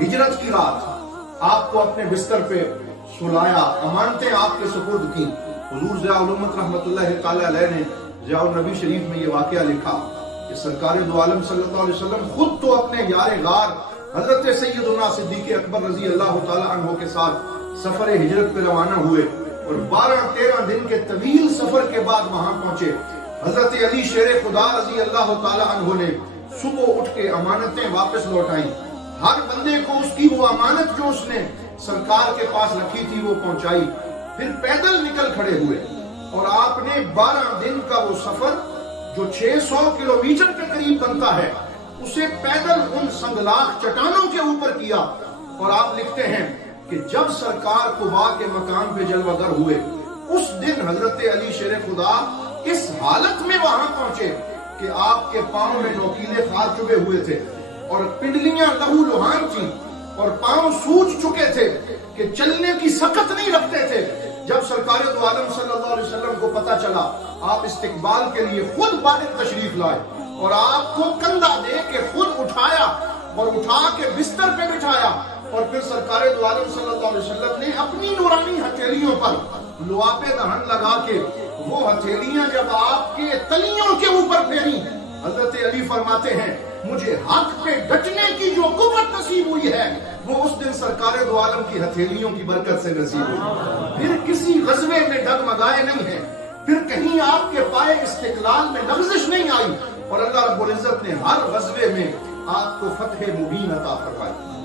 ہجرت کی رات آپ کو اپنے بستر پہ سلایا، امانتیں آپ کے سپرد کی۔ حضور ضیاء الامت رحمت اللہ تعالی علیہ نے ضیاء النبی شریف میں یہ واقعہ لکھا کہ سرکار دو عالم صلی اللہ علیہ وسلم خود تو اپنے یار غار حضرت سیدنا صدیق اکبر رضی اللہ تعالی عنہ کے ساتھ سفر ہجرت پہ روانہ ہوئے، اور 12-13 دن کے طویل سفر کے بعد وہاں پہنچے۔ حضرت علی شیر خدا رضی اللہ تعالی عنہ نے صبح اٹھ کے امانتیں واپس لوٹائیں، ہر بندے کو اس کی وہ امانت جو اس نے سرکار کے پاس رکھی تھی وہ پہنچائی، پھر پیدل نکل کھڑے ہوئے، اور آپ نے 12 دن کا وہ سفر جو 600 کلومیٹر کے قریب بنتا ہے اسے پیدل ان سنگلاخ چٹانوں کے اوپر کیا۔ اور آپ لکھتے ہیں کہ جب سرکار قباء کے مقام پہ جلوہ گر ہوئے، اس دن حضرت علی شیر خدا اس حالت میں وہاں پہنچے کہ آپ کے پاؤں میں نوکیلے خار چبھے ہوئے تھے اور پنڈلیاں لہو لہان تھیں، اور پاؤں سوج چکے تھے کہ چلنے کی سکت نہیں رکھتے تھے۔ جب سرکار دو عالم صلی اللہ علیہ وسلم کو پتا چلا، آپ استقبال کے لیے خود باہر تشریف لائے اور آپ کو کندھا دے کے خود اٹھایا اور اٹھا کے بستر پہ بٹھایا، اور پھر سرکار دو عالم صلی اللہ علیہ وسلم نے اپنی نورانی ہتھیلیوں پر لعاب دہن لگا کے وہ ہتھیلیاں جب آپ کے تلیوں کے اوپر پھیری، حضرت علی فرماتے ہیں مجھے حق پہ ڈٹنے کی جو قوت نصیب ہوئی ہے وہ اس دن سرکار دو عالم کی ہتھیلیوں کی برکت سے نصیب ہوئی۔ پھر کسی غزوے میں ڈگمگائے نہیں ہیں، پھر کہیں آپ کے پائے استقلال میں لغزش نہیں آئی، اور اللہ رب العزت نے ہر غزوے میں آپ کو فتح مبین عطا فرمائی۔